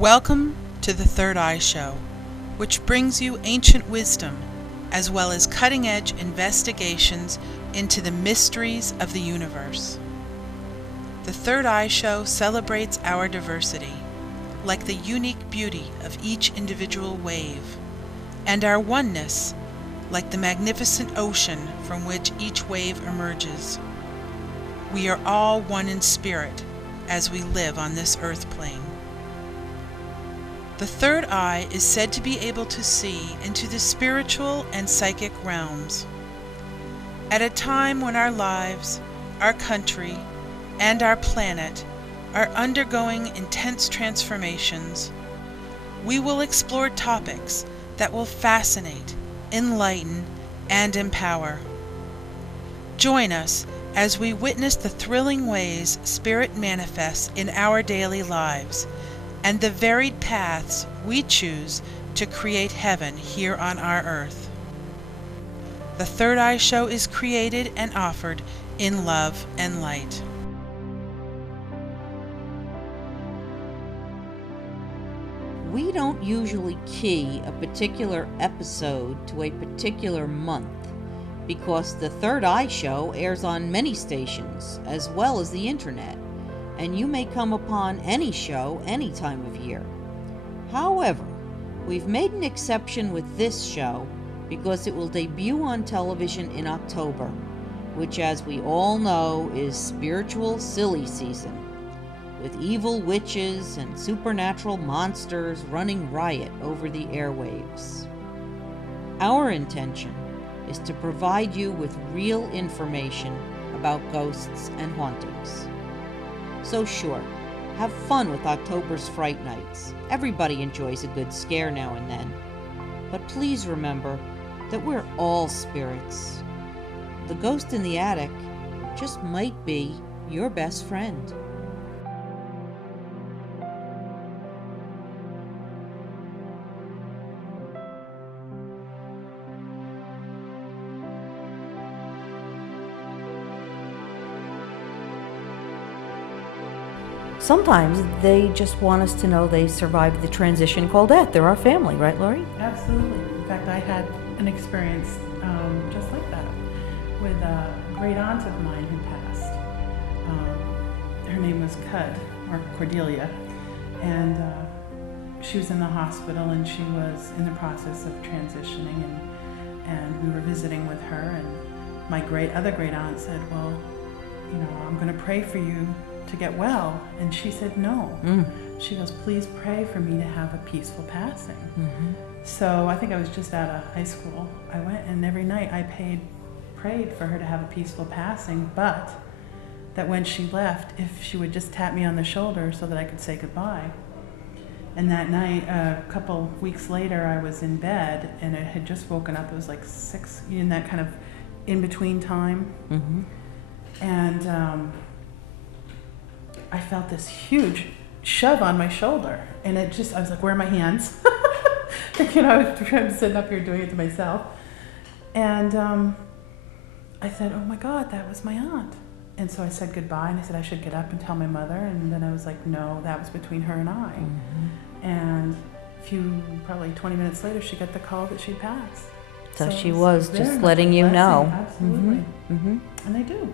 Welcome to the Third Eye Show, which brings you ancient wisdom as well as cutting-edge investigations into the mysteries of the universe. The Third Eye Show celebrates our diversity, like the unique beauty of each individual wave, and our oneness, like the magnificent ocean from which each wave emerges. We are all one in spirit as we live on this earth plane. The third eye is said to be able to see into the spiritual and psychic realms. At a time when our lives, our country, and our planet are undergoing intense transformations, we will explore topics that will fascinate, enlighten, and empower. Join us as we witness the thrilling ways spirit manifests in our daily lives and the varied paths we choose to create heaven here on our earth. The Third Eye Show is created and offered in love and light. We don't usually key a particular episode to a particular month because the Third Eye Show airs on many stations as well as the internet, and you may come upon any show any time of year. However, we've made an exception with this show because it will debut on television in October, which, as we all know, is spiritual silly season, with evil witches and supernatural monsters running riot over the airwaves. Our intention is to provide you with real information about ghosts and hauntings. So sure, have fun with October's Fright Nights. Everybody enjoys a good scare now and then. But please remember that we're all spirits. The ghost in the attic just might be your best friend. Sometimes they just want us to know they survived the transition called death. They're our family, right, Lori? Absolutely. In fact, I had an experience just like that with a great aunt of mine who passed. Her name was Cordelia, and she was in the hospital and she was in the process of transitioning, and we were visiting with her, and my other great aunt said, well, I'm going to pray for you to get well. And she said no. She goes, please pray for me to have a peaceful passing. So I think I was just out of high school. I went, and every night I prayed for her to have a peaceful passing, but that when she left, if she would just tap me on the shoulder so that I could say goodbye. And that night, a couple weeks later, I was in bed and I had just woken up. It was like 6, in that kind of in-between time. And I felt this huge shove on my shoulder, and I was like, where are my hands? I was sitting up here doing it to myself. And I said, oh my God, that was my aunt. And so I said goodbye, and I said I should get up and tell my mother, and then I was like, no, that was between her and I. And probably 20 minutes later, she got the call that she'd passed. So she was just letting you know. Absolutely. And I do.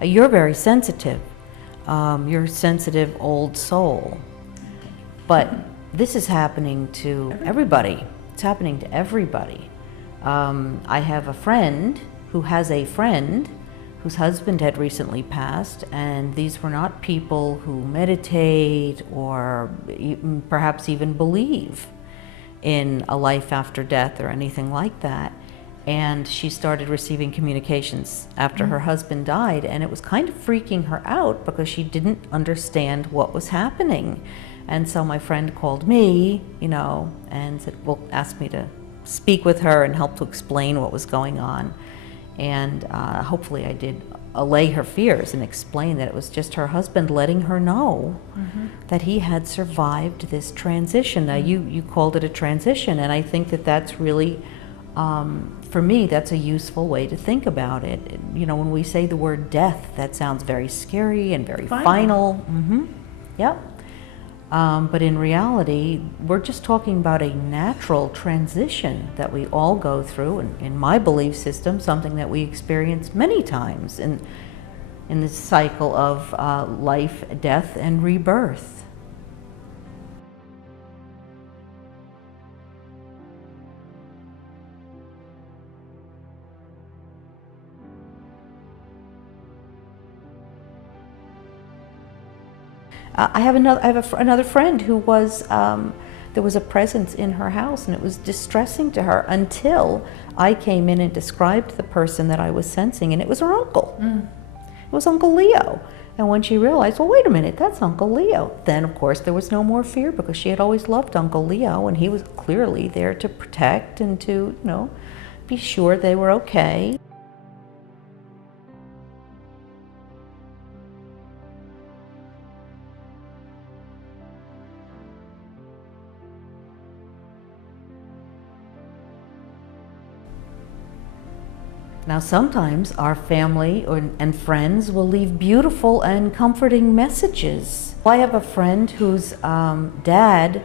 You're very sensitive. You're a sensitive old soul. But this is happening to everybody. It's happening to everybody. I have a friend who has a friend whose husband had recently passed, and these were not people who meditate or perhaps even believe in a life after death or anything like that. And she started receiving communications after her husband died, and it was kind of freaking her out because she didn't understand what was happening. And so my friend called me, and said, well, asked me to speak with her and help to explain what was going on. And hopefully I did allay her fears and explain that it was just her husband letting her know that he had survived this transition. Now, you called it a transition, and I think that that's really, for me, that's a useful way to think about it. When we say the word death, that sounds very scary and very final. Yep. But in reality, we're just talking about a natural transition that we all go through, and in my belief system, something that we experience many times in this cycle of life, death, and rebirth. I have another friend who was, there was a presence in her house, and it was distressing to her until I came in and described the person that I was sensing, and it was her uncle. It was Uncle Leo. And when she realized, well, wait a minute, that's Uncle Leo, then of course there was no more fear, because she had always loved Uncle Leo, and he was clearly there to protect and to, you know, be sure they were okay. Now, sometimes our family and friends will leave beautiful and comforting messages. I have a friend whose dad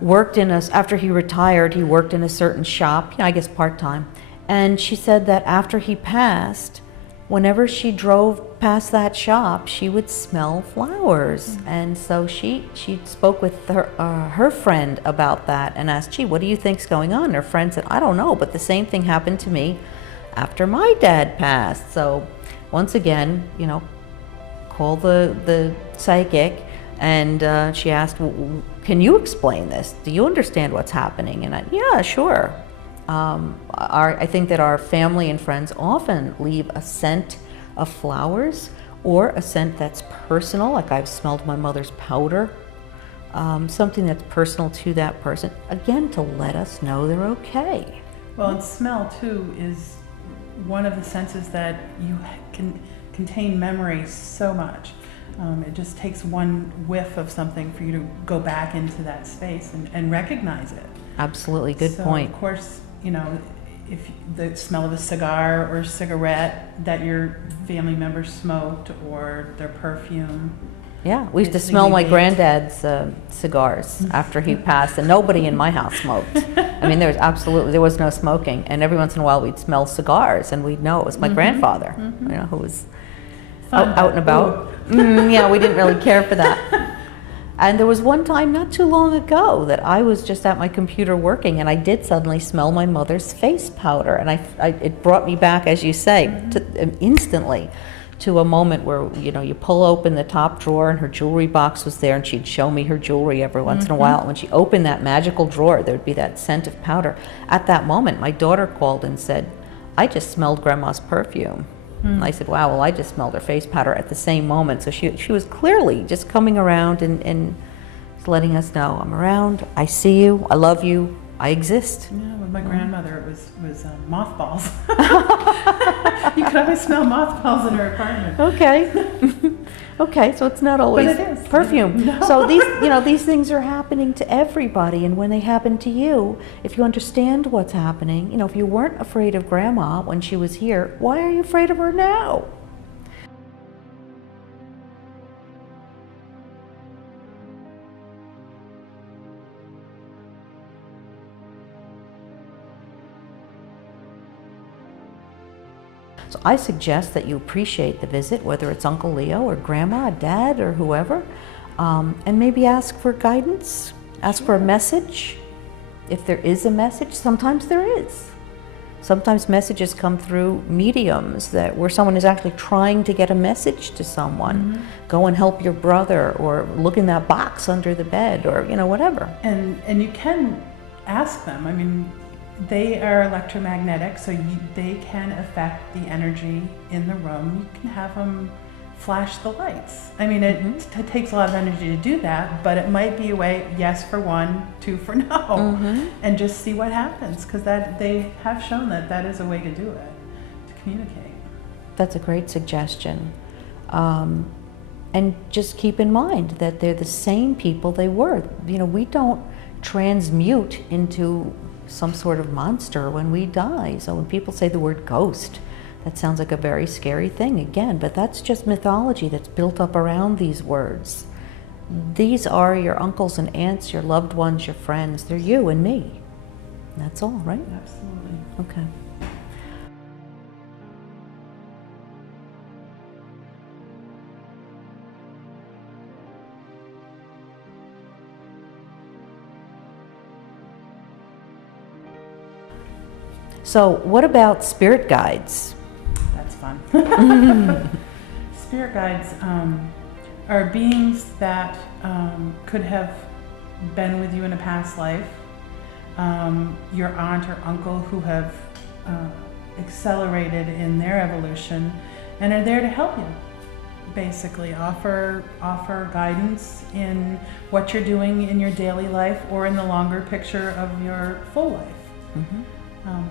worked after he retired, he worked in a certain shop, I guess part-time. And she said that after he passed, whenever she drove past that shop, she would smell flowers. And so she spoke with her friend about that and asked, gee, what do you think's going on? And her friend said, I don't know, but the same thing happened to me after my dad passed. So once again, you know, call the psychic, and she asked, well, can you explain this? Do you understand what's happening? And yeah, sure. I think that our family and friends often leave a scent of flowers, or a scent that's personal, like I've smelled my mother's powder, something that's personal to that person, again, to let us know they're okay. Well, and smell too is one of the senses that you can contain memory so much. It just takes one whiff of something for you to go back into that space and recognize it. Absolutely, good point. Of course, you know, if the smell of a cigar or cigarette that your family members smoked, or their perfume. Yeah, we used to smell my granddad's cigars after he passed, and nobody in my house smoked. I mean, there was no smoking, and every once in a while we'd smell cigars, and we'd know it was my grandfather, you know, who was out and about. Yeah, we didn't really care for that. And there was one time not too long ago that I was just at my computer working, and I did suddenly smell my mother's face powder, and it brought me back, as you say, instantly to a moment where, you know, you pull open the top drawer and her jewelry box was there, and she'd show me her jewelry every once in a while. And when she opened that magical drawer, there'd be that scent of powder. At that moment, my daughter called and said, I just smelled Grandma's perfume. And I said, wow, well, I just smelled her face powder at the same moment. So she was clearly just coming around and letting us know, I'm around, I see you, I love you, I exist. Yeah, with my grandmother, it was mothballs. You could always smell mothballs in her apartment. Okay. Okay, so it's not always perfume. No. So these things are happening to everybody, and when they happen to you, if you understand what's happening, if you weren't afraid of Grandma when she was here, why are you afraid of her now? So I suggest that you appreciate the visit, whether it's Uncle Leo or Grandma, Dad, or whoever, and maybe ask for guidance, ask for a message. If there is a message, sometimes there is. Sometimes messages come through mediums where someone is actually trying to get a message to someone. Go and help your brother, or look in that box under the bed, or whatever. And you can ask them. I mean, they are electromagnetic, so they can affect the energy in the room. You can have them flash the lights. I mean, it takes a lot of energy to do that, but it might be a way, yes for one, two for no, and just see what happens, because they have shown that is a way to do it, to communicate. That's a great suggestion. And just keep in mind that they're the same people they were. We don't transmute into some sort of monster when we die. So when people say the word ghost, that sounds like a very scary thing again, but that's just mythology that's built up around these words. these are your uncles and aunts, your loved ones, your friends. They're you and me. That's all, right? Absolutely. Okay. So what about spirit guides? That's fun. Spirit guides are beings that could have been with you in a past life, your aunt or uncle who have accelerated in their evolution and are there to help you. Basically, offer guidance in what you're doing in your daily life or in the longer picture of your full life. Mm-hmm.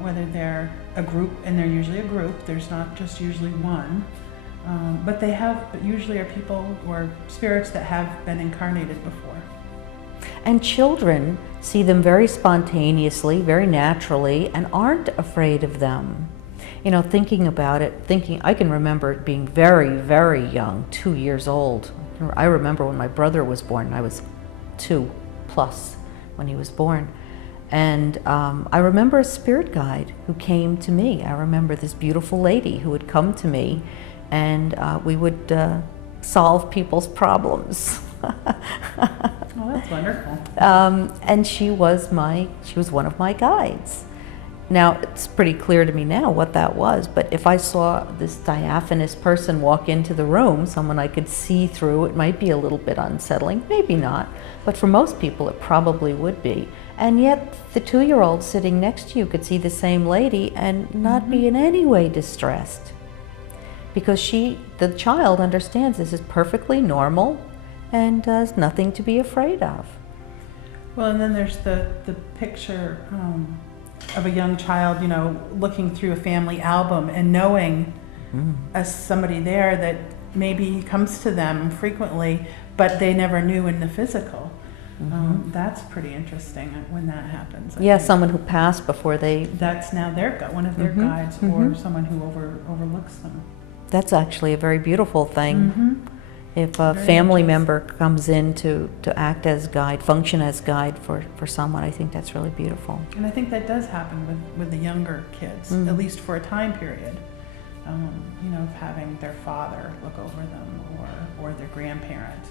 Whether they're a group, and they're usually a group, there's not just usually one, but usually are people or spirits that have been incarnated before. And children see them very spontaneously, very naturally, and aren't afraid of them. You know, thinking about it, I can remember it being very, very young, 2 years old. I remember when my brother was born, I was 2+ when he was born. And I remember a spirit guide who came to me. I remember this beautiful lady who would come to me, and we would solve people's problems. Oh, that's wonderful. And she was one of my guides. Now, it's pretty clear to me now what that was, but if I saw this diaphanous person walk into the room, someone I could see through, it might be a little bit unsettling, maybe not, but for most people it probably would be. And yet the 2-year-old sitting next to you could see the same lady and not be in any way distressed. Because the child understands this is perfectly normal and has nothing to be afraid of. Well, and then there's the picture of a young child, you know, looking through a family album and knowing as somebody there that maybe comes to them frequently, but they never knew in the physical. That's pretty interesting when that happens. I think. Someone who passed before they... That's now one of their guides, or someone who overlooks them. That's actually a very beautiful thing. If a Very family interesting. member comes in to act as guide, function as guide for someone, I think that's really beautiful. And I think that does happen with the younger kids, at least for a time period. You know, of having their father look over them or their grandparent.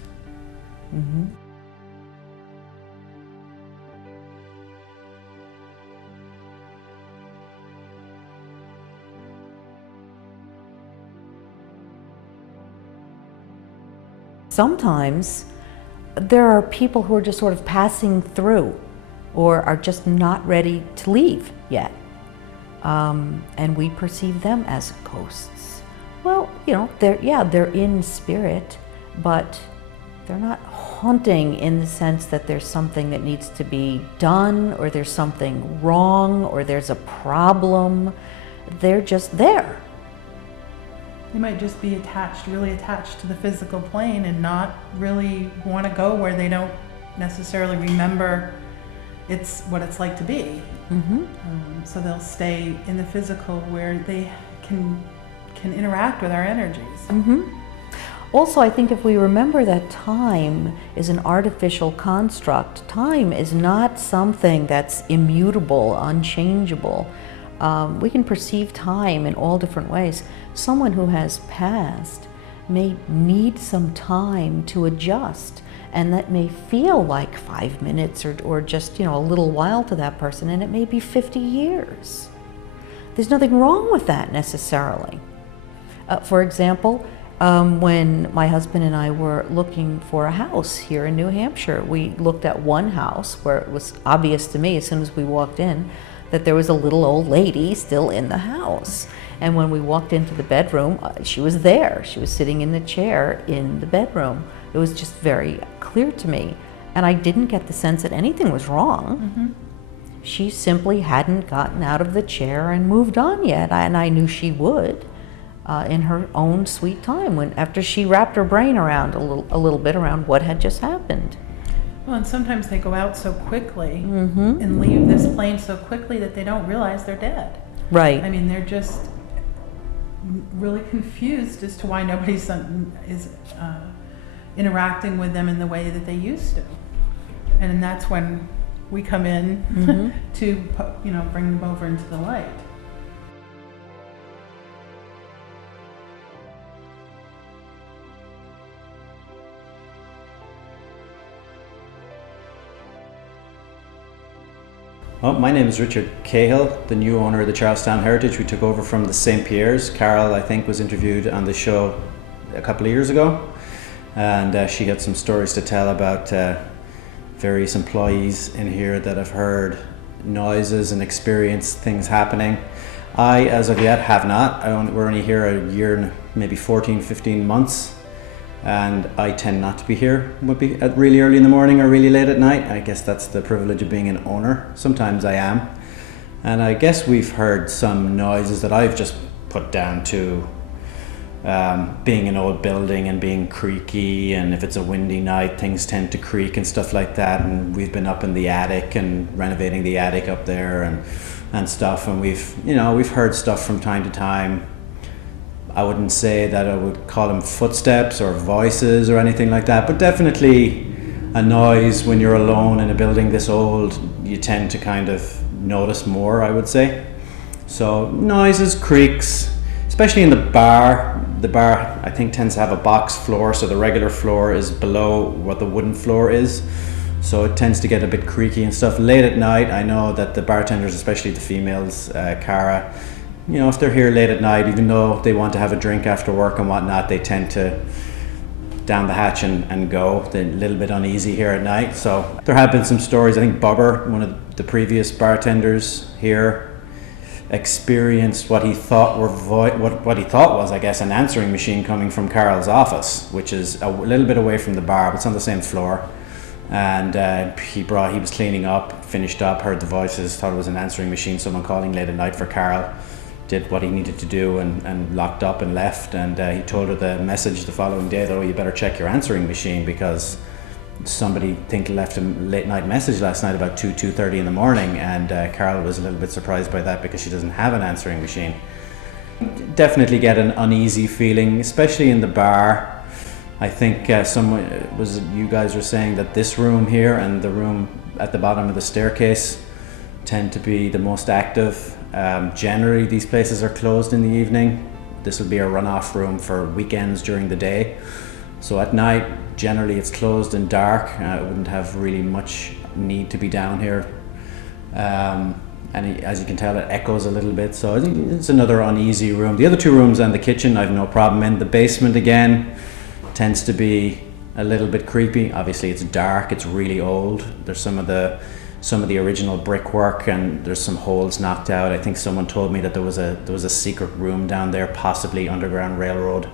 Sometimes there are people who are just sort of passing through or are just not ready to leave yet. And we perceive them as ghosts. Well, you know, they're in spirit, but they're not haunting in the sense that there's something that needs to be done, or there's something wrong, or there's a problem. They're just there. They might just be really attached to the physical plane and not really want to go where they don't necessarily remember what it's like to be. So they'll stay in the physical where they can interact with our energies. Also, I think if we remember that time is an artificial construct, time is not something that's immutable, unchangeable. We can perceive time in all different ways. Someone who has passed may need some time to adjust, and that may feel like 5 minutes or just, you know, a little while to that person, and it may be 50 years. There's nothing wrong with that necessarily. For example, when my husband and I were looking for a house here in New Hampshire, we looked at one house where it was obvious to me as soon as we walked in that there was a little old lady still in the house. And when we walked into the bedroom, she was there. She was sitting in the chair in the bedroom. It was just very clear to me. And I didn't get the sense that anything was wrong. She simply hadn't gotten out of the chair and moved on yet. And I knew she would in her own sweet time, after she wrapped her brain around a little bit around what had just happened. Well, and sometimes they go out so quickly and leave this plane so quickly that they don't realize they're dead. Right. I mean, they're just really confused as to why nobody is interacting with them in the way that they used to. And that's when we come in to, bring them over into the light. Well, my name is Richard Cahill, the new owner of the Charlestown Heritage. We took over from the St. Pierre's. Carol, I think, was interviewed on the show a couple of years ago, and she had some stories to tell about various employees in here that have heard noises and experienced things happening. I, as of yet, have not. We're only here a year and maybe 14, 15 months. And I tend not to be here, would be at really early in the morning or really late at night. I guess that's the privilege of being an owner. Sometimes I am. And I guess we've heard some noises that I've just put down to being an old building and being creaky, and if it's a windy night things tend to creak and stuff like that. And we've been up in the attic and renovating the attic up there and stuff, and we've heard stuff from time to time. I wouldn't say that I would call them footsteps or voices or anything like that, but definitely a noise. When you're alone in a building this old, you tend to kind of notice more, I would say. So noises, creaks, especially in the bar. The bar, I think, tends to have a box floor, so the regular floor is below what the wooden floor is. So it tends to get a bit creaky and stuff. Late at night, I know that the bartenders, especially the females, Cara, if they're here late at night, even though they want to have a drink after work and whatnot, they tend to down the hatch and go. They're a little bit uneasy here at night. So there have been some stories. I think Bubber, one of the previous bartenders here, experienced what he thought what he thought was, I guess, an answering machine coming from Carol's office, which is a little bit away from the bar, but it's on the same floor. And he was cleaning up, finished up, heard the voices, thought it was an answering machine, someone calling late at night for Carol. Did what he needed to do and locked up and left, and he told her the message the following day that, you better check your answering machine, because somebody left a late night message last night about 2:30 in the morning. And Carol was a little bit surprised by that, because she doesn't have an answering machine. Definitely get an uneasy feeling, especially in the bar. I think you guys were saying that this room here and the room at the bottom of the staircase tend to be the most active. Generally these places are closed in the evening. This would be a runoff room for weekends during the day. So at night, generally it's closed and dark. It wouldn't have really much need to be down here. And as you can tell, it echoes a little bit. So I think it's another uneasy room. The other two rooms and the kitchen, I've no problem in. The basement, again, tends to be a little bit creepy. Obviously it's dark, it's really old. There's some of the original brickwork, and there's some holes knocked out. I think someone told me that there was a secret room down there, possibly Underground Railroad.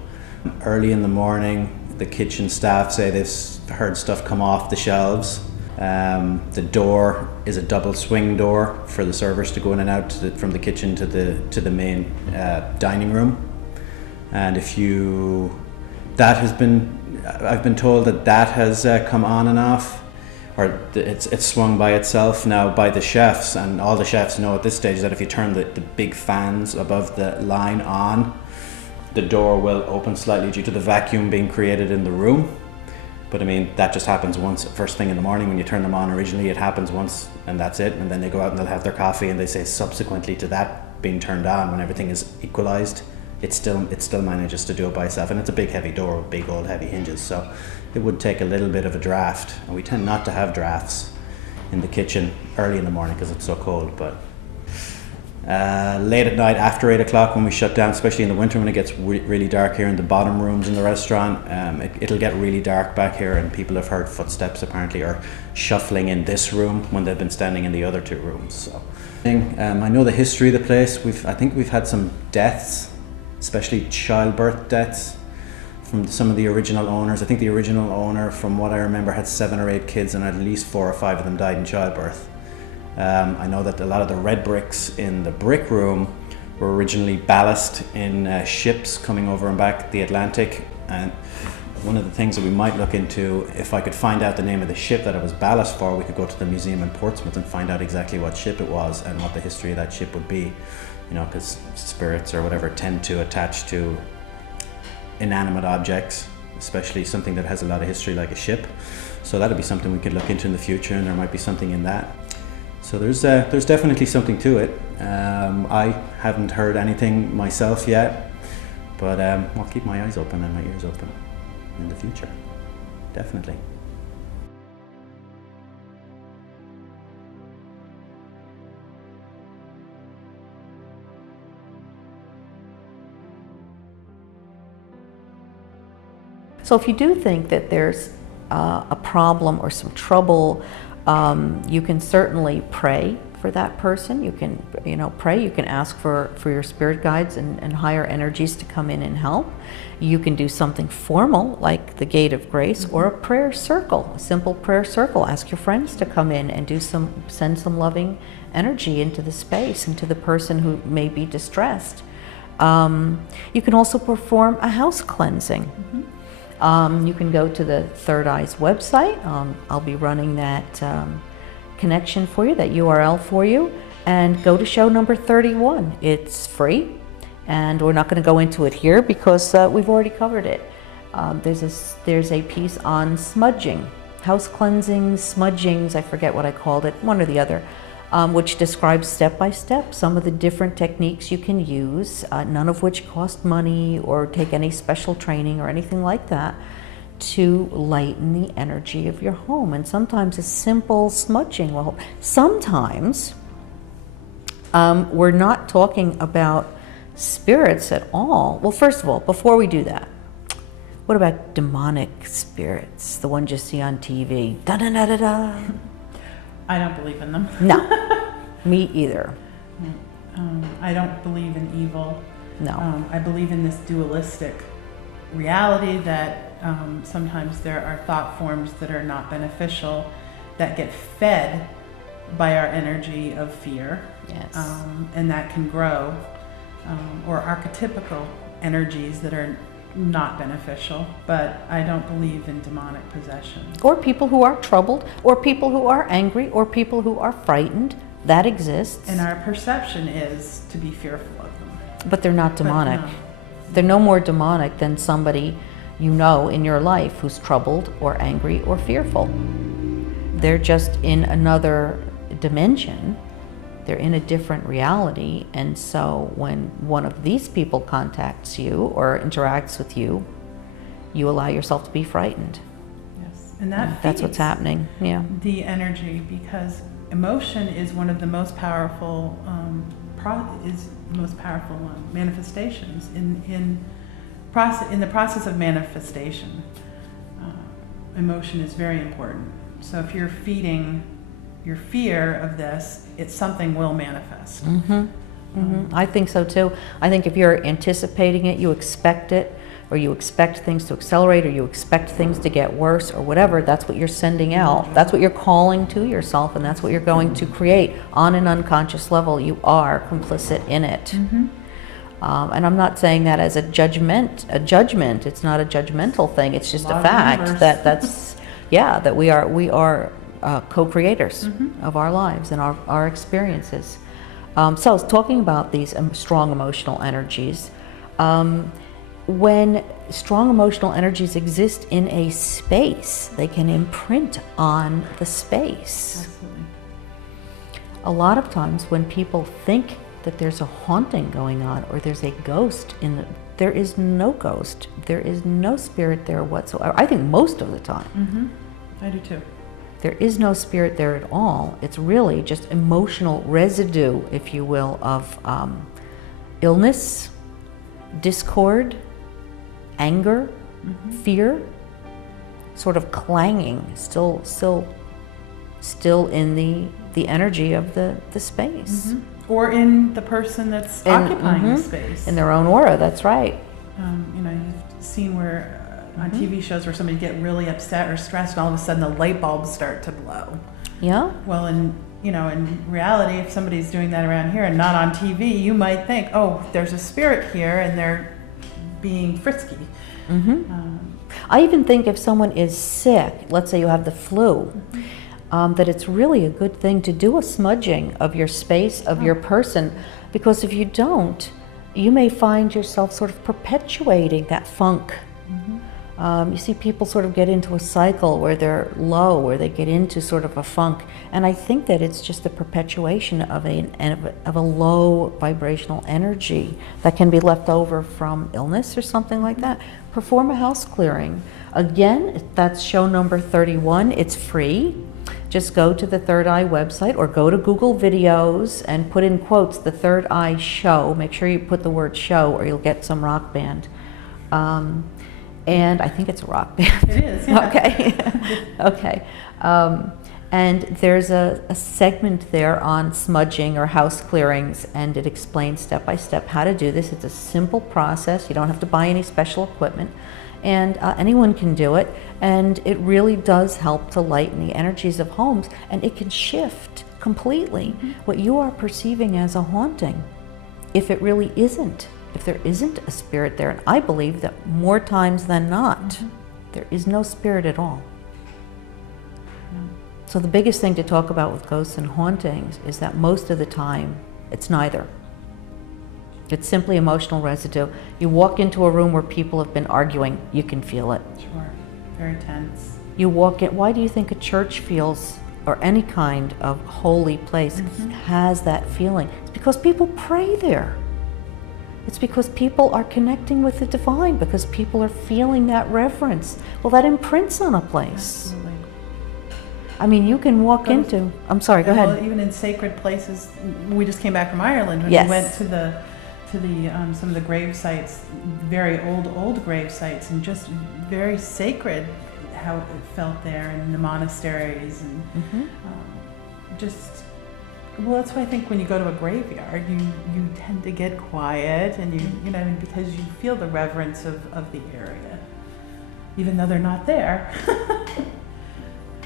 Early in the morning, the kitchen staff say they've heard stuff come off the shelves. The door is a double swing door for the servers to go in and out from the kitchen to the main dining room. And I've been told that has come on and off, or it's swung by itself now by the chefs, and all the chefs know at this stage that if you turn the big fans above the line on, the door will open slightly due to the vacuum being created in the room. But I mean, that just happens once, first thing in the morning when you turn them on. Originally it happens once and that's it, and then they go out and they'll have their coffee, and they say subsequently to that being turned on, when everything is equalized, it still manages to do it by itself. And it's a big heavy door with big old heavy hinges, so it would take a little bit of a draft, and we tend not to have drafts in the kitchen early in the morning because it's so cold. But late at night, after 8 o'clock, when we shut down, especially in the winter when it gets really dark here in the bottom rooms in the restaurant, it'll get really dark back here, and people have heard footsteps apparently, or shuffling in this room when they've been standing in the other two rooms. So I know the history of the place. I think we've had some deaths, especially childbirth deaths, from some of the original owners. I think the original owner, from what I remember, had 7 or 8 kids, and at least 4 or 5 of them died in childbirth. I know that a lot of the red bricks in the brick room were originally ballast in ships coming over and back the Atlantic. And one of the things that we might look into, if I could find out the name of the ship that it was ballast for, we could go to the museum in Portsmouth and find out exactly what ship it was and what the history of that ship would be. Because spirits or whatever tend to attach to inanimate objects, especially something that has a lot of history like a ship. So that'd be something we could look into in the future, and there might be something in that. So there's definitely something to it. I haven't heard anything myself yet, but I'll keep my eyes open and my ears open in the future, definitely. So if you do think that there's a problem or some trouble, you can certainly pray for that person. You can, pray. You can ask for your spirit guides and higher energies to come in and help. You can do something formal like the Gate of Grace, or a prayer circle, a simple prayer circle. Ask your friends to come in and send some loving energy into the space, into the person who may be distressed. You can also perform a house cleansing. You can go to the Third Eye's website. I'll be running that connection for you, that URL for you, and go to show number 31. It's free, and we're not going to go into it here because we've already covered it. There's a piece on smudging, house cleansings, smudgings, I forget what I called it, one or the other, which describes step by step some of the different techniques you can use, none of which cost money or take any special training or anything like that, to lighten the energy of your home. And sometimes a simple smudging will help. Sometimes we're not talking about spirits at all. Well, first of all, before we do that, what about demonic spirits, the ones you see on TV? Da-da-da-da-da. I don't believe in them. No, me either. I don't believe in evil. No. I believe in this dualistic reality that sometimes there are thought forms that are not beneficial, that get fed by our energy of fear. Yes. And that can grow, or archetypical energies that are not beneficial, but I don't believe in demonic possession. Or people who are troubled, or people who are angry, or people who are frightened. That exists. And our perception is to be fearful of them. But they're not demonic. No. They're no more demonic than somebody you know in your life who's troubled or angry or fearful. They're just in another dimension. They're in a different reality, and so when one of these people contacts you or interacts with you, you allow yourself to be frightened. Yes, and that's what's happening. Yeah. The energy, because emotion is one of the most powerful, manifestations in the process of manifestation. Emotion is very important. So if you're feeding your fear of this, something will manifest. I think so too. I think if you're anticipating it, you expect it, or you expect things to accelerate, or you expect things to get worse, or whatever, that's what you're sending out. That's what you're calling to yourself, and that's what you're going to create on an unconscious level. You are complicit in it. And I'm not saying that as a judgment. It's not a judgmental thing. It's just a fact that we are co-creators of our lives and our experiences. So talking about these strong emotional energies, when strong emotional energies exist in a space, they can imprint on the space. Absolutely. A lot of times when people think that there's a haunting going on or there's a ghost there is no ghost. There is no spirit there whatsoever. I think most of the time. I do too. There is no spirit there at all. It's really just emotional residue, if you will, of illness, discord, anger, fear, sort of clanging, still in the energy of the space. Or in the person that's occupying the space. In their own aura, that's right. You've seen where on TV shows where somebody get really upset or stressed, and all of a sudden the light bulbs start to blow. Yeah. Well, in reality, if somebody's doing that around here and not on TV, you might think, oh, there's a spirit here and they're being frisky. I even think if someone is sick, let's say you have the flu, that it's really a good thing to do a smudging of your space, of your person, because if you don't, you may find yourself sort of perpetuating that funk You see people sort of get into a cycle where they're low, where they get into sort of a funk. And I think that it's just the perpetuation of a low vibrational energy that can be left over from illness or something like that. Perform a house clearing. Again, that's show number 31. It's free. Just go to the Third Eye website or go to Google Videos and put in quotes, the Third Eye Show. Make sure you put the word show or you'll get some rock band. And I think it's a rock band. It is, yeah. Okay. Okay. And there's a segment there on smudging or house clearings, and it explains step by step how to do this. It's a simple process. You don't have to buy any special equipment, and anyone can do it. And it really does help to lighten the energies of homes, and it can shift completely what you are perceiving as a haunting, if it really isn't. If there isn't a spirit there, and I believe that more times than not, there is no spirit at all. So the biggest thing to talk about with ghosts and hauntings is that most of the time, it's neither. It's simply emotional residue. You walk into a room where people have been arguing, you can feel it. Sure. Very tense. You walk in, why do you think a church feels, or any kind of holy place has that feeling? It's because people pray there. It's because people are connecting with the divine, because people are feeling that reverence. Well, that imprints on a place. Absolutely. I mean, you can walk into, I'm sorry, go ahead. Well, even in sacred places, we just came back from Ireland when Yes. we went to the some of the grave sites, very old grave sites, and just very sacred how it felt there in the monasteries, and just. Well, that's why I think when you go to a graveyard, you tend to get quiet, and you know, because you feel the reverence of the area, even though they're not there.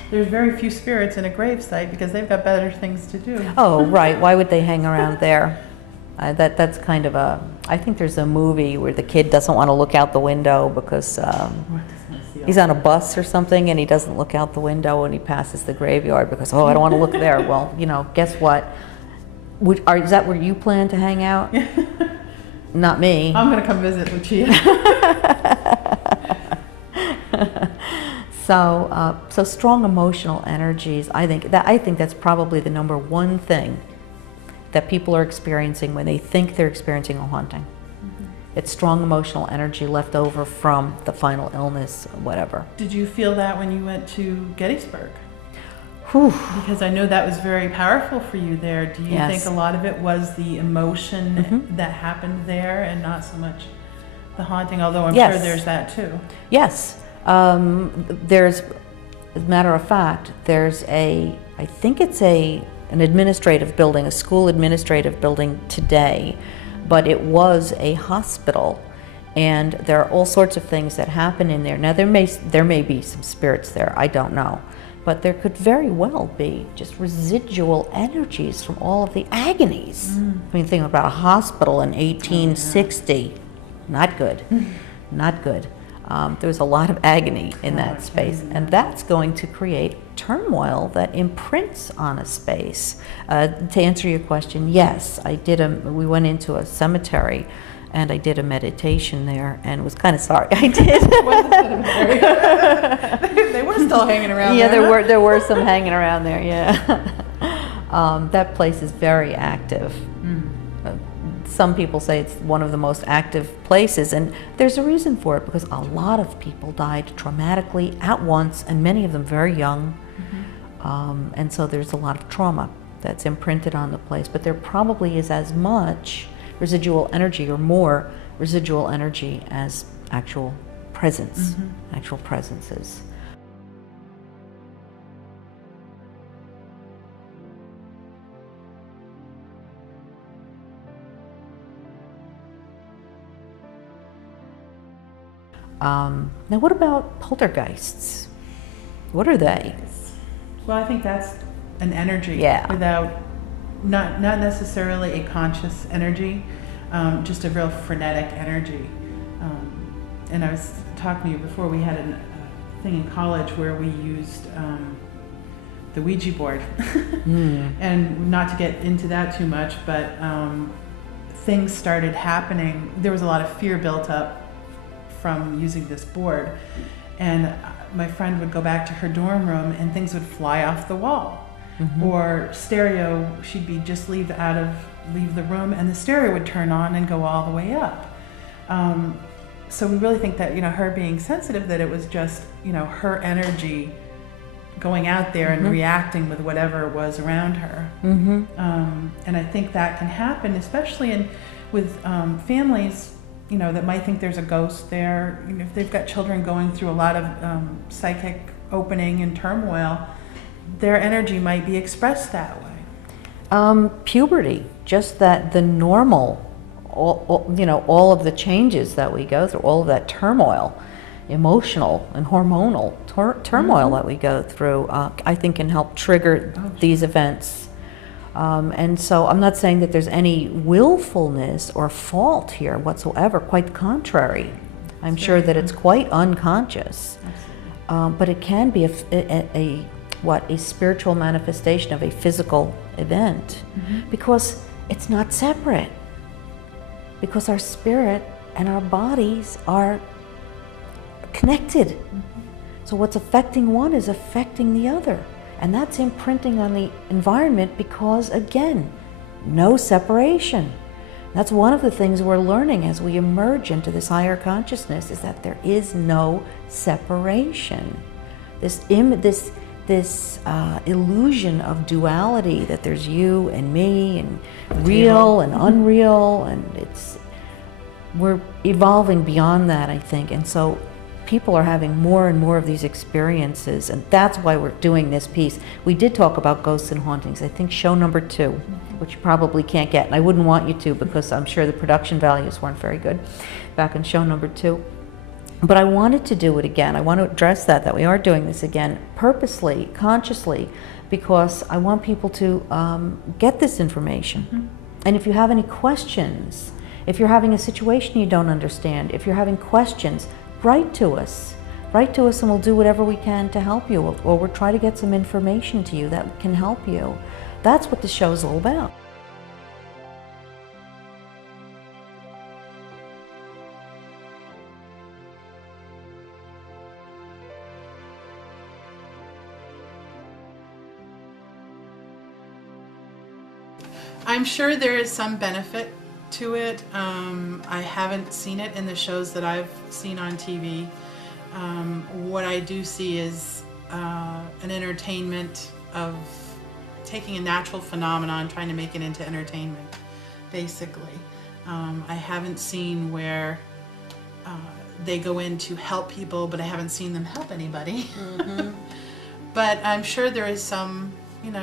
There's very few spirits in a grave site because they've got better things to do. Oh, right. Why would they hang around there? That's kind of a, I think there's a movie where the kid doesn't want to look out the window because he's on a bus or something and he doesn't look out the window and he passes the graveyard because, oh, I don't want to look there. Well, you know, guess what? Is that where you plan to hang out? Not me. I'm going to come visit Lucia. So strong emotional energies, I think that's probably the number one thing that people are experiencing when they think they're experiencing a haunting. It's strong emotional energy left over from the final illness, whatever. Did you feel that when you went to Gettysburg? Whew. Because I know that was very powerful for you there. Do you Yes. think a lot of it was the emotion that happened there and not so much the haunting, although I'm Yes. sure there's that too? Yes. There's, as a matter of fact, there's I think it's an administrative building, a school administrative building today, but it was a hospital, and there are all sorts of things that happen in there. Now there may be some spirits there, I don't know, but there could very well be just residual energies from all of the agonies. I mean, think about a hospital in 1860, not good, not good. There was a lot of agony in that space, and that's going to create turmoil that imprints on a space. To answer your question, yes, we went into a cemetery and I did a meditation there and was kind of sorry I did. They were still hanging around Yeah, there. there were some hanging around there, yeah. That place is very active. Some people say it's one of the most active places, and there's a reason for it because a lot of people died traumatically at once, and many of them very young. And so there's a lot of trauma that's imprinted on the place, but there probably is as much residual energy or more residual energy as actual presence, actual presences. Now what about poltergeists? What are they? Well, I think that's an energy without, not necessarily a conscious energy, just a real frenetic energy. And I was talking to you before, we had a thing in college where we used the Ouija board. And not to get into that too much, but things started happening. There was a lot of fear built up from using this board. And my friend would go back to her dorm room and things would fly off the wall. Or stereo, she'd be just leave the room and the stereo would turn on and go all the way up. So we really think that, her being sensitive, that it was just, her energy going out there and reacting with whatever was around her. And I think that can happen, especially with families, that might think there's a ghost there. If they've got children going through a lot of psychic opening and turmoil, their energy might be expressed that way. Puberty, just that the normal, all of the changes that we go through, all of that turmoil, emotional and hormonal turmoil that we go through, I think can help trigger these events. And so I'm not saying that there's any willfulness or fault here whatsoever, quite the contrary. I'm sure that it's quite unconscious. But it can be a spiritual manifestation of a physical event, because it's not separate. Because our spirit and our bodies are connected. So what's affecting one is affecting the other. And that's imprinting on the environment because, again, no separation. That's one of the things we're learning as we emerge into this higher consciousness, is that there is no separation. This illusion of duality, that there's you and me and real and unreal, and we're evolving beyond that, I think. And so people are having more and more of these experiences, and that's why we're doing this piece. We did talk about ghosts and hauntings, I think show number 2, which you probably can't get, and I wouldn't want you to, because I'm sure the production values weren't very good back in show number 2. But I wanted to do it again. I want to address that we are doing this again purposely, consciously, because I want people to get this information. And if you have any questions, if you're having a situation you don't understand, if you're having questions, write to us. Write to us and we'll do whatever we can to help you, or we'll try to get some information to you that can help you. That's what the show's all about. I'm sure there is some benefit to it. I haven't seen it in the shows that I've seen on TV. What I do see is an entertainment of taking a natural phenomenon, trying to make it into entertainment, basically. I haven't seen where they go in to help people, but I haven't seen them help anybody. But I'm sure there is some,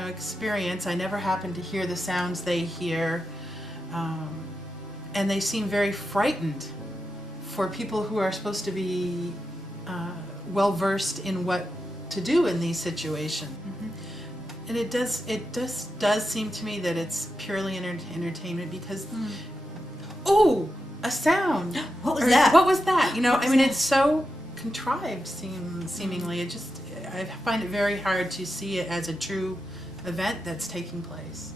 experience. I never happen to hear the sounds they hear. And they seem very frightened for people who are supposed to be well versed in what to do in these situations. And it does seem to me that it's purely entertainment, because oh, a sound. What was that? What was that? I mean, it's so contrived, seemingly. I find it very hard to see it as a true event that's taking place.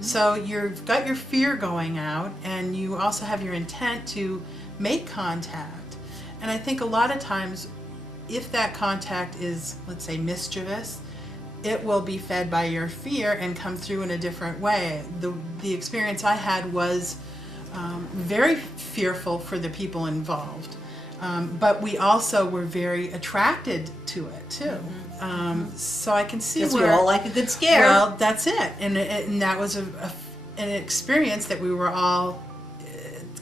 So you've got your fear going out, and you also have your intent to make contact. And I think a lot of times, if that contact is, let's say, mischievous, it will be fed by your fear and come through in a different way. The experience I had was very fearful for the people involved, but we also were very attracted to it too. So I can see Because where we all like a good scare. Well, that's it, and that was an experience that we were all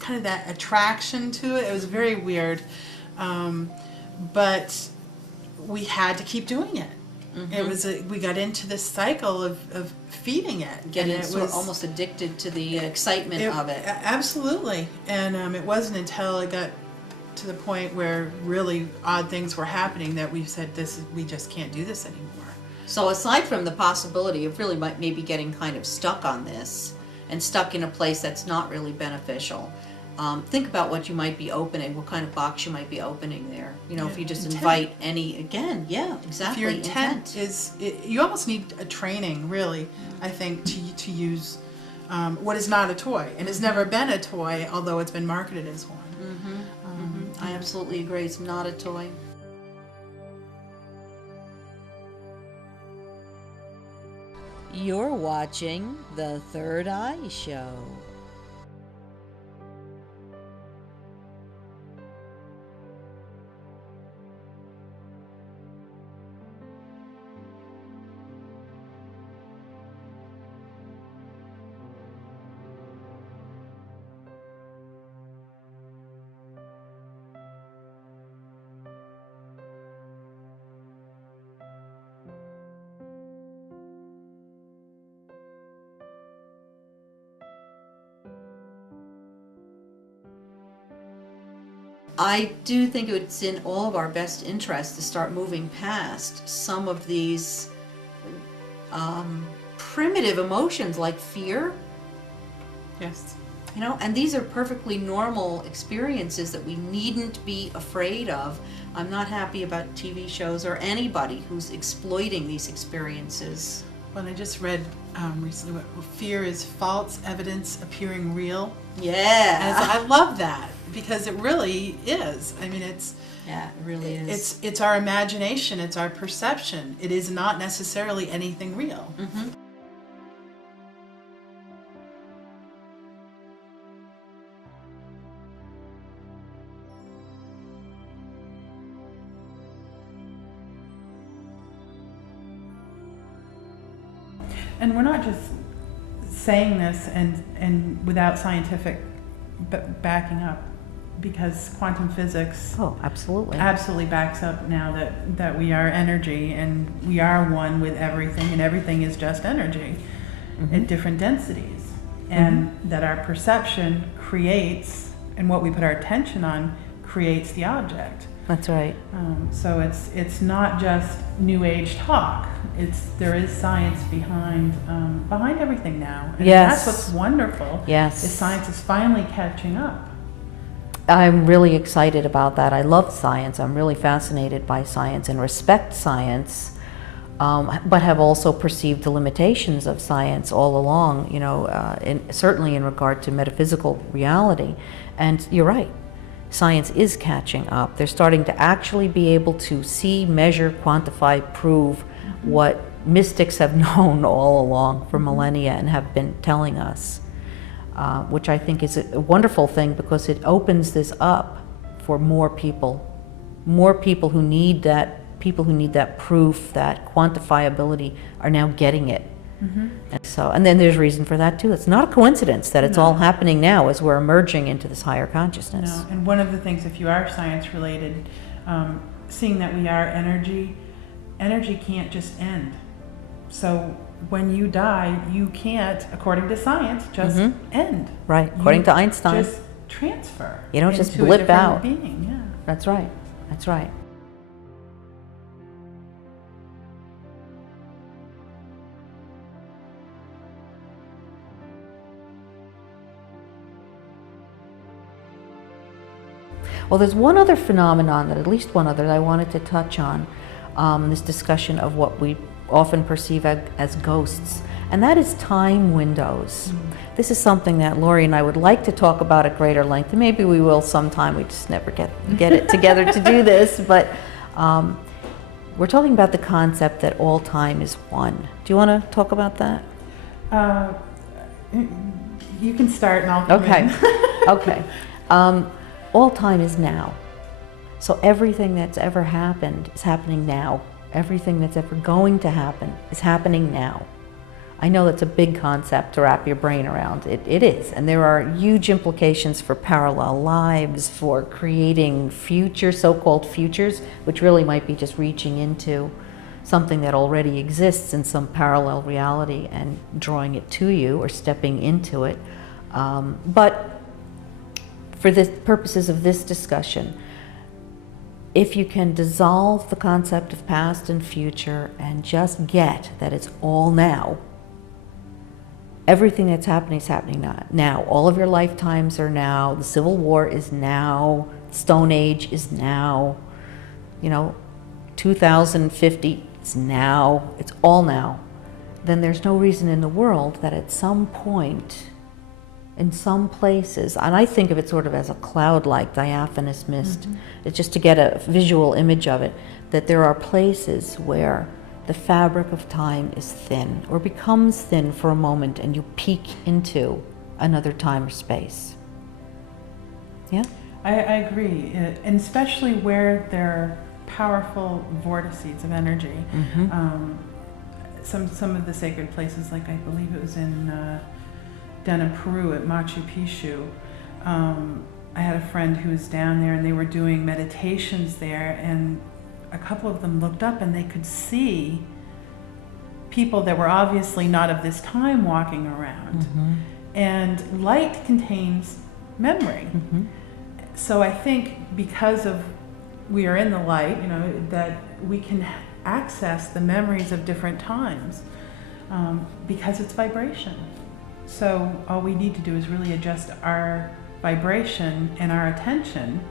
kind of that attraction to it. It was very weird, but we had to keep doing it. It was we got into this cycle of feeding it. Getting almost addicted to the excitement of it. Absolutely, and it wasn't until it got to the point where really odd things were happening that we said, we just can't do this anymore. So aside from the possibility of really maybe getting kind of stuck on this and stuck in a place that's not really beneficial, think about what you might be opening, what kind of box you might be opening there. You know, if you just Intent. invite any, again, yeah, exactly. If your intent is, you almost need a training, really, I think, to use what is not a toy and has never been a toy, although it's been marketed as one. I absolutely agree. It's not a toy. You're watching The Third Eye Show. I do think it's in all of our best interest to start moving past some of these primitive emotions like fear. Yes. You know, and these are perfectly normal experiences that we needn't be afraid of. I'm not happy about TV shows or anybody who's exploiting these experiences. Well, I just read recently what fear is false evidence appearing real. Yeah. And I love that because it really is. I mean, Yeah, it really is. It's our imagination, it's our perception. It is not necessarily anything real. And we're not just saying this and without scientific backing up, because quantum physics Oh, absolutely. absolutely backs up now that we are energy and we are one with everything, and everything is just energy at different densities, and that our perception creates, and what we put our attention on creates the object. That's right. So it's not just new age talk. There is science behind everything now. And Yes. that's what's wonderful. Yes. Is science is finally catching up. I'm really excited about that. I love science. I'm really fascinated by science and respect science, but have also perceived the limitations of science all along, you know, certainly in regard to metaphysical reality. And you're right. Science is catching up. They're starting to actually be able to see, measure, quantify, prove what mystics have known all along for millennia and have been telling us, which I think is a wonderful thing, because it opens this up for more people who need that, proof, that quantifiability are now getting it. And then there's reason for that too. It's not a coincidence that it's all happening now as we're emerging into this higher consciousness. No. And one of the things, if you are science related, seeing that we are energy can't just end. So when you die, you can't, according to science, just end. Right, according to Einstein. Just transfer. You don't just into a blip different out. Being. Yeah. That's right. That's right. Well, there's one other phenomenon, at least one other, that I wanted to touch on, this discussion of what we often perceive as ghosts, and that is time windows. This is something that Lori and I would like to talk about at greater length, and maybe we will sometime. We just never get it together to do this, but we're talking about the concept that all time is one. Do you want to talk about that? You can start and I'll come Okay. in. Okay. All time is now. So everything that's ever happened is happening now. Everything that's ever going to happen is happening now. I know that's a big concept to wrap your brain around. It is. And there are huge implications for parallel lives, for creating future, so-called futures, which really might be just reaching into something that already exists in some parallel reality and drawing it to you or stepping into it. But for the purposes of this discussion, if you can dissolve the concept of past and future and just get that it's all now, Everything that's happening is happening now. All of your lifetimes are now. The Civil War is now. Stone Age is now. 2050 is now. It's all now. Then there's no reason in the world that at some point, in some places, and I think of it sort of as a cloud-like diaphanous mist, it's just to get a visual image of it, that there are places where the fabric of time is thin, or becomes thin for a moment, and you peek into another time or space. Yeah? I agree, and especially where there are powerful vortices of energy. Some of the sacred places, like I believe it was down in Peru at Machu Picchu. I had a friend who was down there, and they were doing meditations there, and a couple of them looked up and they could see people that were obviously not of this time walking around. And light contains memory. So I think because of we are in the light, that we can access the memories of different times because it's vibration. So all we need to do is really adjust our vibration and our attention,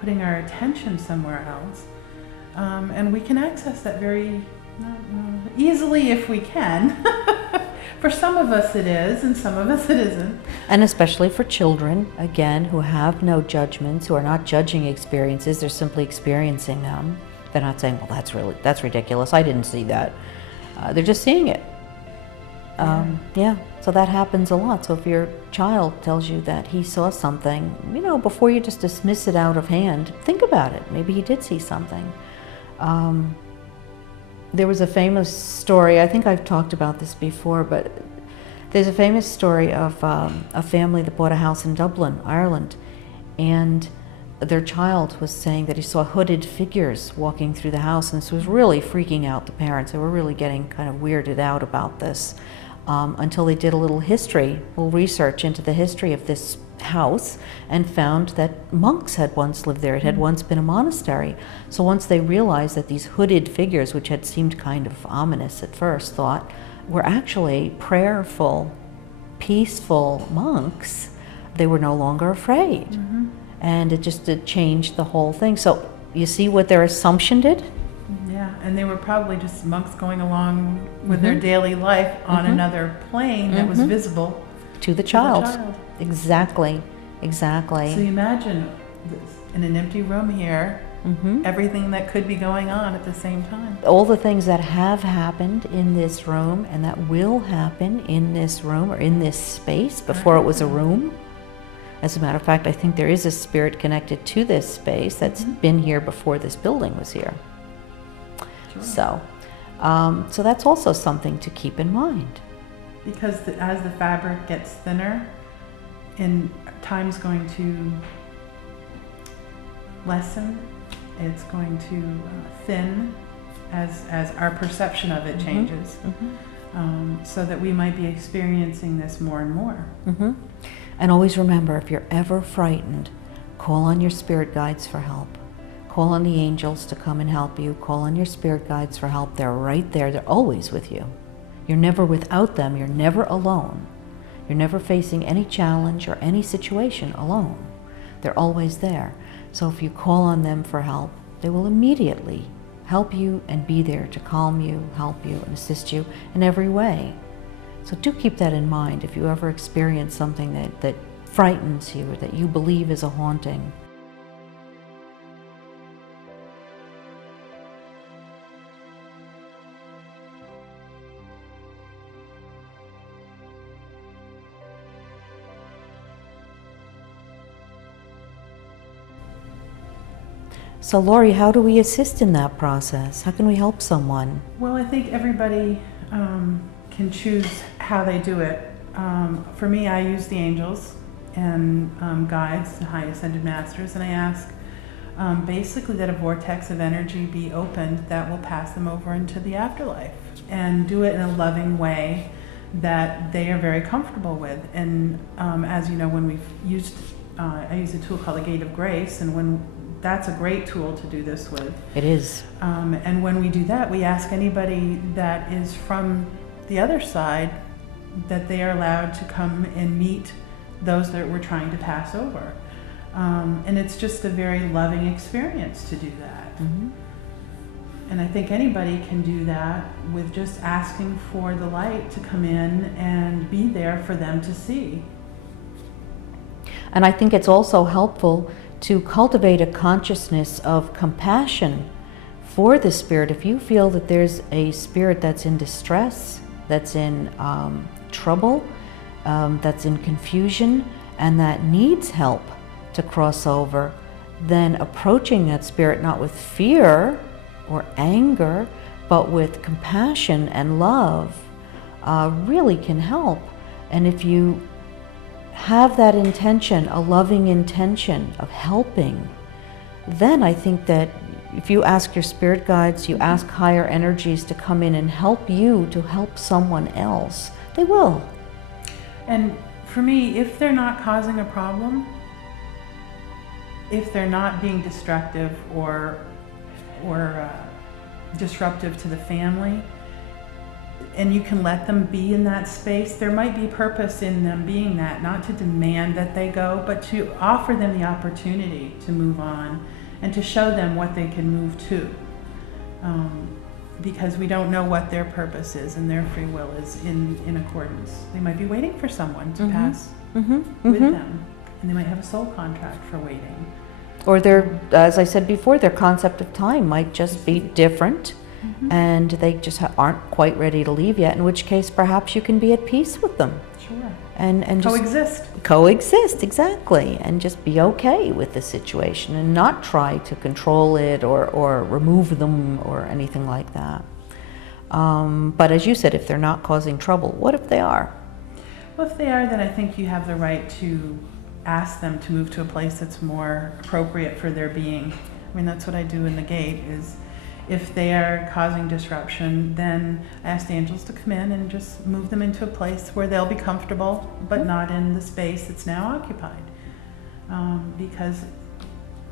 putting our attention somewhere else, and we can access that very easily if we can. For some of us it is, and some of us it isn't. And especially for children, again, who have no judgments, who are not judging experiences, they're simply experiencing them. They're not saying, well, that's ridiculous, I didn't see that. They're just seeing it. So that happens a lot. So if your child tells you that he saw something, before you just dismiss it out of hand, think about it. Maybe he did see something. There was a famous story, I think I've talked about this before, but there's a famous story of a family that bought a house in Dublin, Ireland, and their child was saying that he saw hooded figures walking through the house, and this was really freaking out the parents. They were really getting kind of weirded out about this until they did a little research into the history of this house, and found that monks had once lived there. It had once been a monastery. So once they realized that these hooded figures, which had seemed kind of ominous at first thought, were actually prayerful, peaceful monks, they were no longer afraid. And it just changed the whole thing. So you see what their assumption did? Yeah, and they were probably just monks going along with their daily life on another plane that was visible to the child. Exactly. So you imagine in an empty room here, everything that could be going on at the same time. All the things that have happened in this room and that will happen in this room or in this space before it was a room. As a matter of fact, I think there is a spirit connected to this space that's been here before this building was here. So that's also something to keep in mind. Because as the fabric gets thinner, and time's going to lessen, it's going to thin as our perception of it changes, so that we might be experiencing this more and more. And always remember, if you're ever frightened, call on your spirit guides for help. Call on the angels to come and help you. Call on your spirit guides for help. They're right there. They're always with you. You're never without them. You're never alone. You're never facing any challenge or any situation alone. They're always there. So if you call on them for help, they will immediately help you and be there to calm you, help you, and assist you in every way. So do keep that in mind if you ever experience something that frightens you or that you believe is a haunting. So Lori, how do we assist in that process? How can we help someone? Well, I think everybody can choose how they do it. For me, I use the angels and guides, the high ascended masters, and I ask basically that a vortex of energy be opened that will pass them over into the afterlife, and do it in a loving way that they are very comfortable with. And as you know, when we've used, I use a tool called the Gate of Grace, and that's a great tool to do this with. It is. And when we do that, we ask anybody that is from the other side that they are allowed to come and meet those that we're trying to pass over. And it's just a very loving experience to do that. Mm-hmm. And I think anybody can do that with just asking for the light to come in and be there for them to see. And I think it's also helpful to cultivate a consciousness of compassion for the spirit. If you feel that there's a spirit that's in distress, that's in trouble, that's in confusion, and that needs help to cross over, then approaching that spirit not with fear or anger, but with compassion and love really can help. And if you have that intention, a loving intention of helping, then I think that if you ask your spirit guides, you ask higher energies to come in and help you to help someone else, they will. And for me, if they're not causing a problem, if they're not being destructive or disruptive to the family, and you can let them be in that space, there might be purpose in them being that, not to demand that they go, but to offer them the opportunity to move on and to show them what they can move to. Because we don't know what their purpose is and their free will is in accordance. They might be waiting for someone to pass with them, and they might have a soul contract for waiting. Or their, as I said before, their concept of time might just be different, and they just aren't quite ready to leave yet, in which case perhaps you can be at peace with them. Sure. And just coexist, exactly, and just be okay with the situation and not try to control it or remove them or anything like that. But as you said, if they're not causing trouble, what if they are? Well, if they are, then I think you have the right to ask them to move to a place that's more appropriate for their being. I mean, that's what I do in the gate, is if they are causing disruption, then I ask the angels to come in and just move them into a place where they'll be comfortable, but not in the space that's now occupied. Because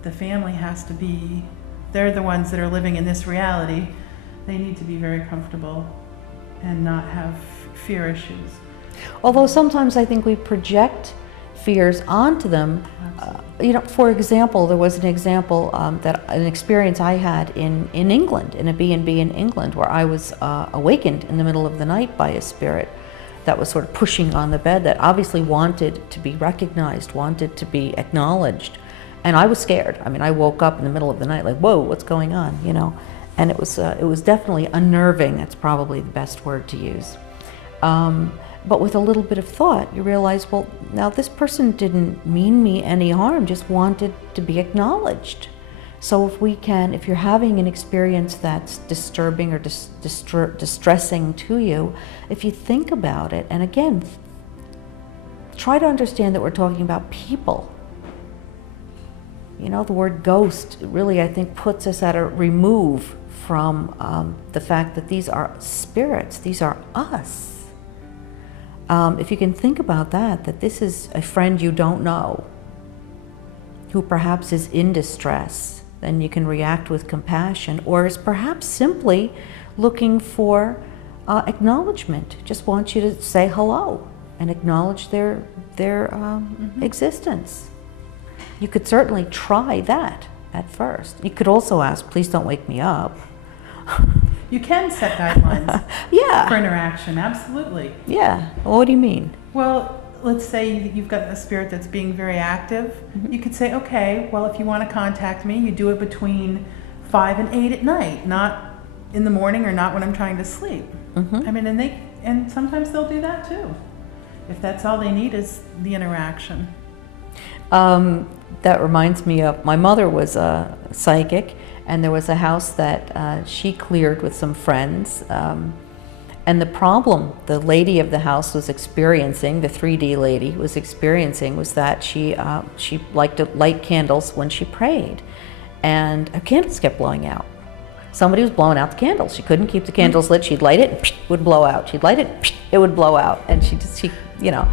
the family has to be, they're the ones that are living in this reality. They need to be very comfortable and not have fear issues. Although sometimes I think we project fears onto them. You know, for example, there was an example that an experience I had in England, in a B&B in England, where I was awakened in the middle of the night by a spirit that was sort of pushing on the bed, that obviously wanted to be recognized, wanted to be acknowledged. And I was scared. I mean, I woke up in the middle of the night like, whoa, what's going on, you know? And it was definitely unnerving. That's probably the best word to use. But with a little bit of thought, you realize, well, now this person didn't mean me any harm, just wanted to be acknowledged. So if you're having an experience that's disturbing or distressing to you, if you think about it, and again, try to understand that we're talking about people. You know, the word ghost really, I think, puts us at a remove from the fact that these are spirits, these are us. If you can think about that this is a friend you don't know, who perhaps is in distress, then you can react with compassion, or is perhaps simply looking for acknowledgement, just wants you to say hello and acknowledge their existence. You could certainly try that at first. You could also ask, please don't wake me up. You can set guidelines Yeah. for interaction, absolutely. Yeah. Well, what do you mean? Well, let's say you've got a spirit that's being very active. You could say, okay, well, if you want to contact me, you do it between 5 and 8 at night, not in the morning or not when I'm trying to sleep. I mean, and sometimes they'll do that too, if that's all they need is the interaction. That reminds me of, my mother was a psychic, and there was a house that she cleared with some friends. And the problem the lady of the house was experiencing, the 3D lady was experiencing, was that she liked to light candles when she prayed. And her candles kept blowing out. Somebody was blowing out the candles. She couldn't keep the candles lit. She'd light it, and it would blow out. She'd light it, it would blow out. And she you know.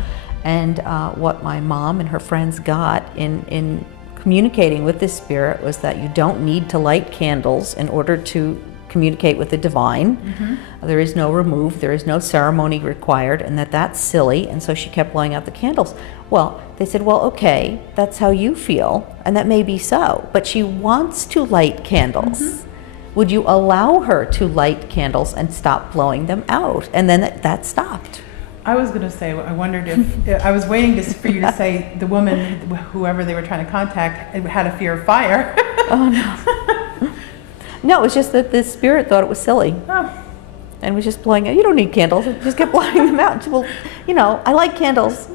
And what my mom and her friends got in communicating with this spirit was that you don't need to light candles in order to communicate with the divine. There is no remove, there is no ceremony required, and that's silly, and so she kept blowing out the candles. Well, they said, well, okay, that's how you feel, and that may be so, but she wants to light candles. Would you allow her to light candles and stop blowing them out? And then that stopped. I was going to say, I wondered if, I was waiting for you to say the woman, whoever they were trying to contact, had a fear of fire. Oh, no. No, it was just that the spirit thought it was silly. Oh. And was just blowing out. You don't need candles. Just kept blowing them out. And she, well, you know, I like candles.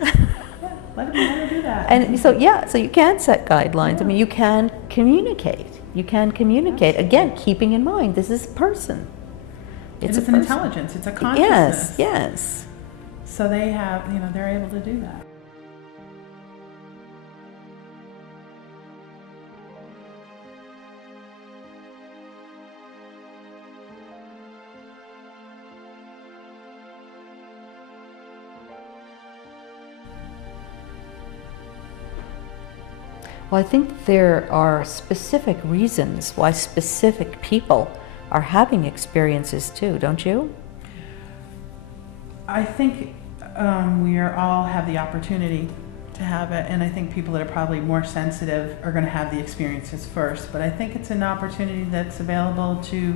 Let her do that. And so, yeah, so you can set guidelines. I mean, you can communicate. You can communicate. Again, keeping in mind, this is a person. It's a an person. intelligence. It's a consciousness. Yes, yes. So they have, they're able to do that. Well, I think there are specific reasons why specific people are having experiences too, don't you? I think we all have the opportunity to have it, and I think people that are probably more sensitive are going to have the experiences first, but I think it's an opportunity that's available to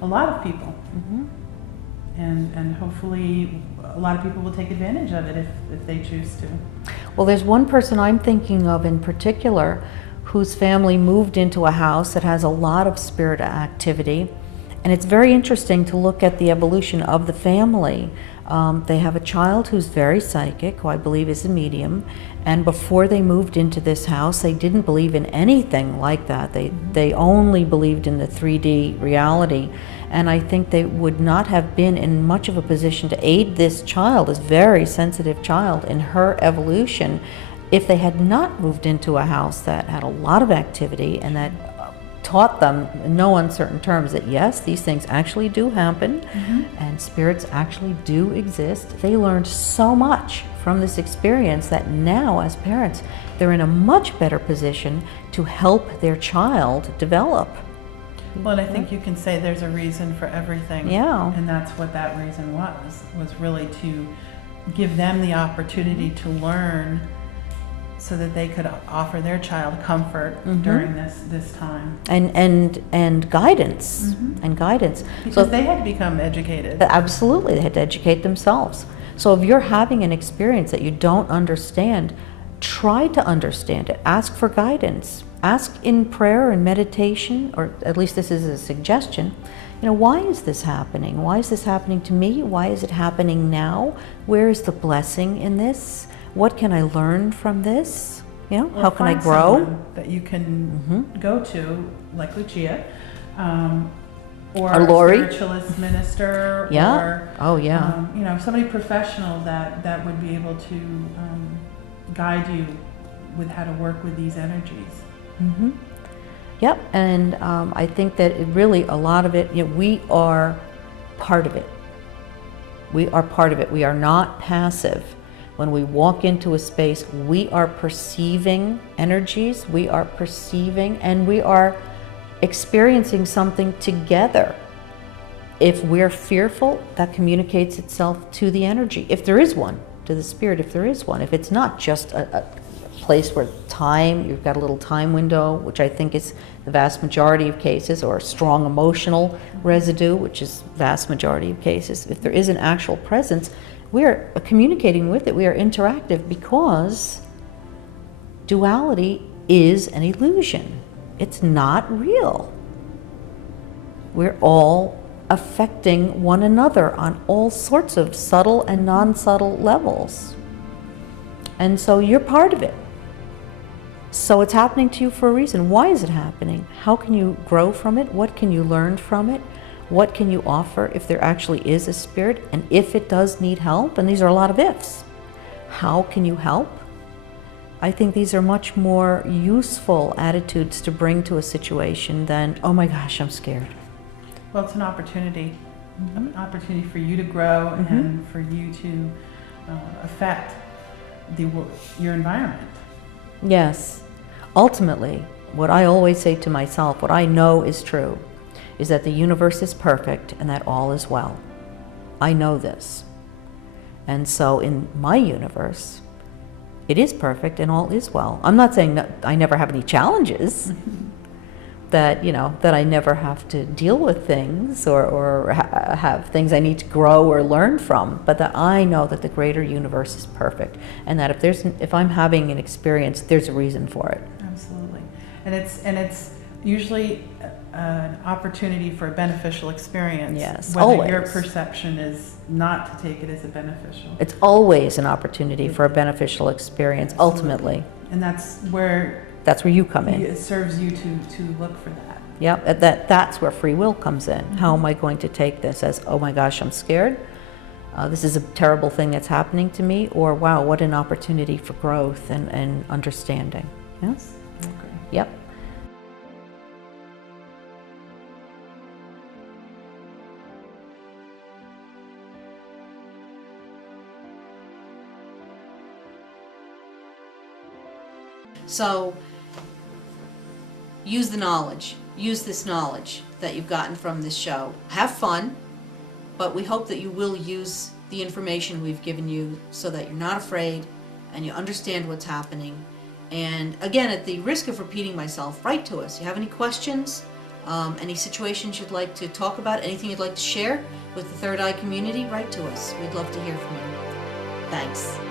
a lot of people. And hopefully a lot of people will take advantage of it if they choose to. Well, there's one person I'm thinking of in particular whose family moved into a house that has a lot of spirit activity, and it's very interesting to look at the evolution of the family. They have a child who's very psychic, who I believe is a medium, and before they moved into this house, they didn't believe in anything like that. They only believed in the 3D reality, and I think they would not have been in much of a position to aid this child, this very sensitive child, in her evolution if they had not moved into a house that had a lot of activity and that taught them in no uncertain terms that yes, these things actually do happen and spirits actually do exist. They learned so much from this experience that now as parents, they're in a much better position to help their child develop. Well, and I think you can say there's a reason for everything. Yeah. And that's what that reason was really to give them the opportunity to learn so that they could offer their child comfort during this time. And guidance. And guidance. Because they had to become educated. Absolutely, they had to educate themselves. So if you're having an experience that you don't understand, try to understand it. Ask for guidance. Ask in prayer and meditation, or at least this is a suggestion, why is this happening? Why is this happening to me? Why is it happening now? Where is the blessing in this? What can I learn from this? How can I grow? That you can go to, like Lucia, or a Lori, spiritualist minister, or somebody professional that would be able to guide you with how to work with these energies. Yep, and I think that it really, a lot of it, we are part of it. We are part of it. We are not passive. When we walk into a space, we are perceiving energies, we are perceiving, and we are experiencing something together. If we're fearful, that communicates itself to the energy, if there is one, to the spirit, if there is one. If it's not just a place where you've got a little time window, which I think is the vast majority of cases, or a strong emotional residue, which is vast majority of cases. If there is an actual presence, we are communicating with it, we are interactive, because duality is an illusion. It's not real. We're all affecting one another on all sorts of subtle and non-subtle levels. And so you're part of it. So it's happening to you for a reason. Why is it happening? How can you grow from it? What can you learn from it? What can you offer if there actually is a spirit? And if it does need help, and these are a lot of ifs, how can you help? I think these are much more useful attitudes to bring to a situation than, oh my gosh, I'm scared. Well, it's an opportunity. An opportunity for you to grow and for you to affect your environment. Yes. Ultimately, what I always say to myself, what I know is true, is that the universe is perfect and that all is well. I know this. And so in my universe, it is perfect and all is well. I'm not saying that I never have any challenges, that, you know, that I never have to deal with things or have things I need to grow or learn from, but that I know that the greater universe is perfect, and that if I'm having an experience, there's a reason for it. Absolutely. And it's usually an opportunity for a beneficial experience. Yes, whether always. your perception is not to take it as a beneficial. It's always an opportunity for a beneficial experience, ultimately. And that's where you come in. it serves you to look for that. Yep, that's where free will comes in. How am I going to take this as, oh my gosh, I'm scared, this is a terrible thing that's happening to me, or wow, what an opportunity for growth and understanding. Yes? Okay. Yep. So use the knowledge. Use this knowledge that you've gotten from this show. Have fun, but we hope that you will use the information we've given you so that you're not afraid and you understand what's happening. And again, at the risk of repeating myself, write to us. You have any questions, any situations you'd like to talk about, anything you'd like to share with the Third Eye community, write to us. We'd love to hear from you. Thanks.